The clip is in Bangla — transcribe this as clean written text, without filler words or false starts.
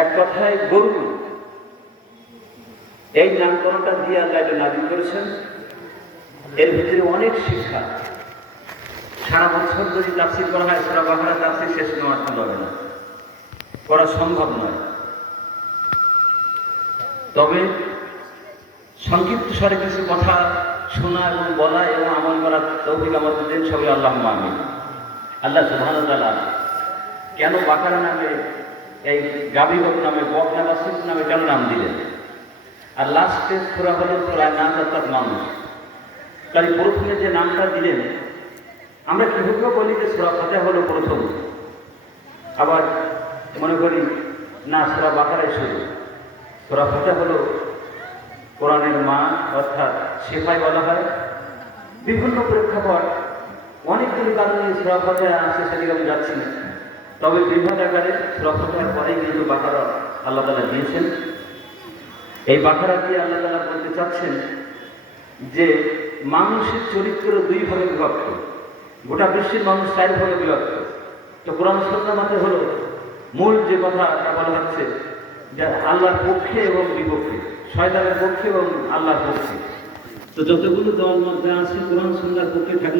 এক কথায় গরু। এই নামকরণটা দিয়ে আল্লাহ এটা নাজিল করেছেন। এর ভিতরে অনেক শিক্ষা। সারা বছর যদি তাফসীর করা হয় সূরা বাকারা তাফসীর শেষ নেওয়া হবে না, করা সম্ভব নয়। তবে সংক্ষিপ্ত স্বরে কিছু কথা শোনা এবং বলা এবং আমল করার তৌফিক আমাদের দেন সবাই, আল্লাহুম্মা আমিন। আল্লাহ সুবহানাহু ওয়া তাআলা কেন বাকারা নামে, এই গাভী গরু নামে, বকনা বাছুর নামে কেন নাম দিলেন? আর লাস্টের সূরা হলো সূরা নাস, অর্থাৎ মানুষ। তাই প্রথমে যে নামটা দিলেন, আমরা কিভাবে বলি যে সূরা ফাতিহা হলো প্রথম, আবার মনে করি না সূরা বাকারাই শুরু। সূরা ফাতিহা হলো কোরআনের মা, অর্থাৎ শেফাই বলা হয়। বিভিন্ন প্রেক্ষাপট অনেকগুলো কারণে সূরা ফাতিহা আসে, সেদিকে আমি যাচ্ছি না। তবে বৃহৎ আকারে সূরা ফাতিহার পরেই কিন্তু বাকারা আল্লাহ তাআলা দিয়েছেন। এই বাকারা দিয়ে আল্লাহ তাআলা বলতে চাচ্ছেন যে মানুষের চরিত্র দুই ভাগে বিভক্ত, গোটা বিশ্বের মানুষ চার ভাগে বিভক্ত। তো কোরআন সুন্নাহর মতে হলো মূল যে কথাটা বলা হচ্ছে যে আল্লাহর পক্ষে এবং বিপক্ষে, শয়তানের পক্ষে এবং আল্লাহর পক্ষে। তো যতগুলো দল মধ্যে আছে কোরআন সুন্নাহর পক্ষে থাকলে